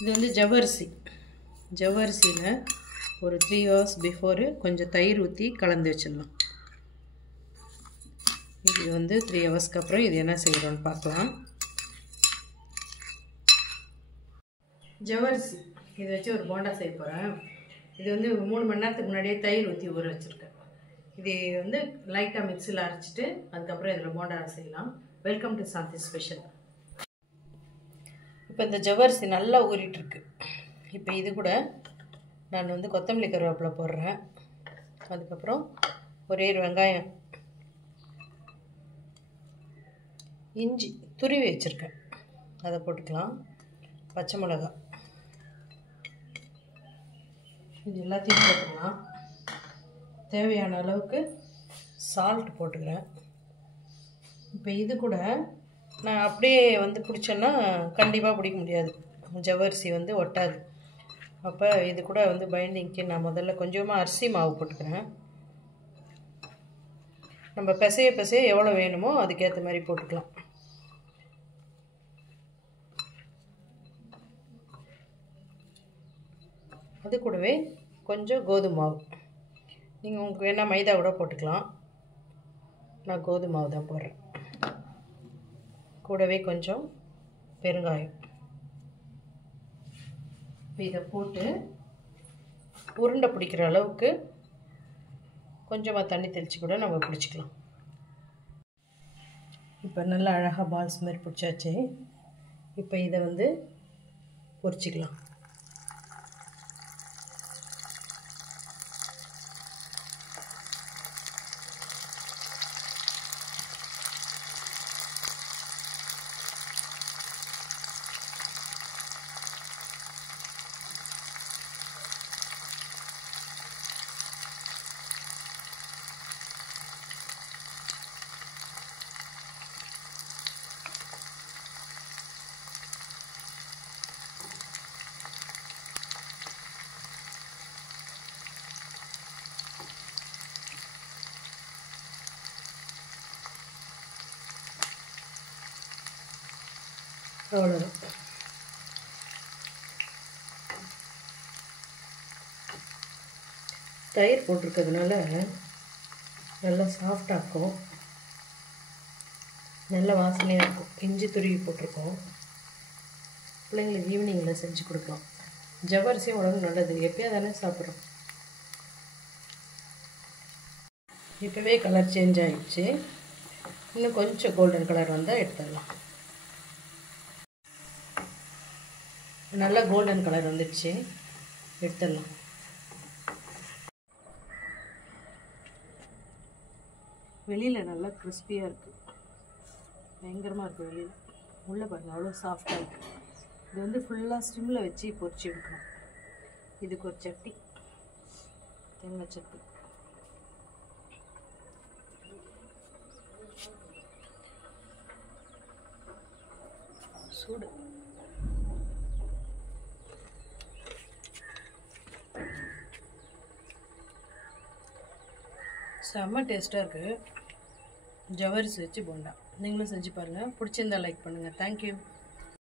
இது வந்து ஜவ்வரிசியில் ஒரு 3 hours பிஃபோர் கொஞ்சம் தயிர் ஊற்றி கலந்து வச்சிடலாம். இது வந்து 3 ஹவர்ஸ்க்கு அப்புறம் இது என்ன செய்கிறோன்னு பார்க்கலாம். ஜவ்வரிசி இதை வச்சு ஒரு போண்டா செய்ய போகிறேன். இது வந்து 3 மணி நேரத்துக்கு முன்னாடியே தயிர் ஊற்றி ஊற வச்சுருக்கேன். இது வந்து லைட்டாக மிக்சியில் அரைச்சிட்டு அதுக்கப்புறம் இதில் போண்டா செய்யலாம். Welcome to Shanthi special. இப்போ இந்த ஜவ்வரிசி நல்லா ஊறிட்டுருக்கு. இப்போ இது கூட நான் வந்து கொத்தமல்லி கருவேப்பிலை போடுறேன். அதுக்கப்புறம் ஒரே ஒரு வெங்காயம், இஞ்சி துருவி வச்சுருக்கேன், அதை போட்டுக்கலாம். பச்சை மிளகாய், இது எல்லாத்தையும் போட்டுக்கலாம். தேவையான அளவுக்கு சால்ட் போட்டுக்கிறேன். இப்போ இது கூட நான் அப்படியே வந்து பிடிச்சேன்னா கண்டிப்பாக பிடிக்க முடியாது, ஜவ்வரிசி வந்து ஒட்டாது. அப்போ இது கூட வந்து பைண்டிங்க்கு நான் முதல்ல கொஞ்சமாக அரிசி மாவு போட்டுக்கிறேன். நம்ம பிசைய எவ்வளோ வேணுமோ அதுக்கேற்ற மாதிரி போட்டுக்கலாம். அது கூடவே கொஞ்சம் கோதுமை மாவு, நீங்கள் உங்களுக்கு வேணால் மைதா கூட போட்டுக்கலாம். நான் கோதுமை மாவு தான் போடுறேன். கூடவே கொஞ்சம் பெருங்காயம். இதை போட்டு உருண்டை பிடிக்கிற அளவுக்கு கொஞ்சமாக தண்ணி தெளித்து கூட நம்ம பிடிச்சிக்கலாம். இப்போ நல்லா அழகாக பால்ஸ் மாதிரி பிடிச்சாச்சு. இப்போ இதை வந்து பொரிச்சிக்கலாம். அவ்வளோதான். தயிர் போட்டிருக்கிறதுனால நல்லா சாஃப்டாக இருக்கும், நல்ல வாசனையாக இருக்கும். இஞ்சி துருவி போட்டிருக்கோம். பிள்ளைங்களுக்கு ஈவினிங்கில் செஞ்சு கொடுக்கலாம். ஜவ்வரிசியும் உடம்பு நல்லது, எப்போயா தானே சாப்பிட்றோம். இப்போவே கலர் சேஞ்ச் ஆகிடுச்சு. இன்னும் கொஞ்சம் கோல்டன் கலர் வந்தால் எடுத்துடலாம். நல்லா கோல்டன் கலர் வந்துடுச்சு, எடுத்துடலாம். வெளியில் நல்லா கிறிஸ்பியாக இருக்குது, பயங்கரமாக இருக்குது. வெளியில் உள்ளே பாருங்கள் அவ்வளோ சாஃப்டாக இருக்குது. இது வந்து ஃபுல்லாக ஸ்டிம்மில் வச்சு பொரிச்சு எடுக்கணும். இதுக்கு ஒரு சட்டி, தேங்காய் சட்டி, சூடு. செம்ம டேஸ்ட்டாக இருக்குது ஜவ்வரிசி வச்சு போண்டா. நீங்களும் செஞ்சு பாருங்கள். பிடிச்சிருந்தா லைக் பண்ணுங்கள். தேங்க்யூ.